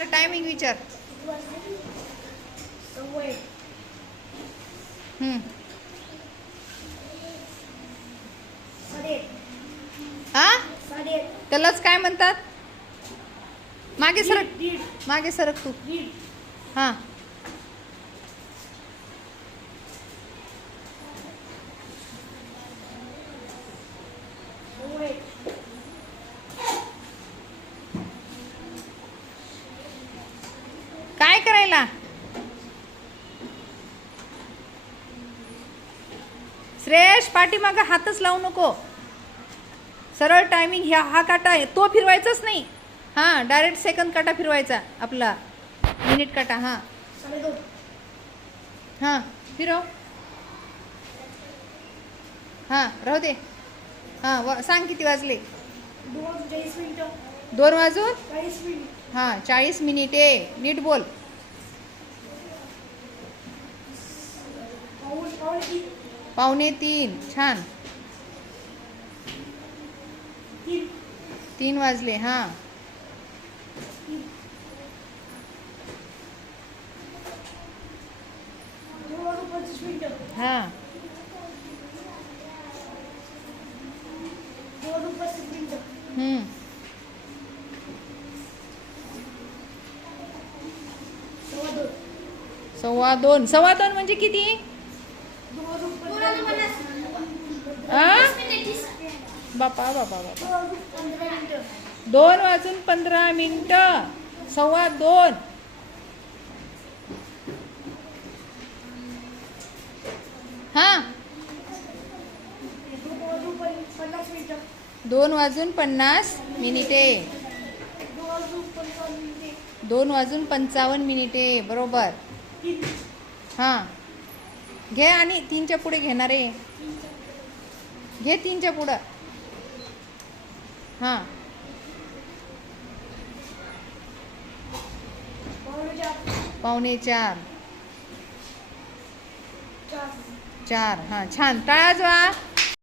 बरं टायमिंग विचार. हा त्यालाच काय म्हणतात? मागे सरक. मागे सरक तू. हां. करायला श्रेयश पाठीमागं हातच लावू नको. सरळ टायमिंग ह्या हा काटा आहे. तो फिरवायचाच नाही. हां डायरेक्ट सेकंद काटा फिरवायचा आपला. मिनिट काटा हां. हां फिरव हां राहू दे. हां व सांग किती वाजले? दोन वाजून? हां चाळीस मिनिटे. नीट बोल. पावणे तीन. छान. तीन वाजले हां. हां. सव्वा दोन. सव्वा दोन म्हणजे किती दोन वाजून पन्नास आ? बापा बापा बापा. दोन वाजून पंधरा मिनिटं. दोन वाजून पंधरा मिनिटं सव्वा दोन. हां. दोन वाजून पन्नास मिनिटे. दोन वाजून पंचावन्न मिनिटे बरोबर. हां. घे आणि तीनच्या पुढे घेणार आहे घे तीनच्या पुढं. हां. पावणे चार. चार. हां छान. टाळा वाजवा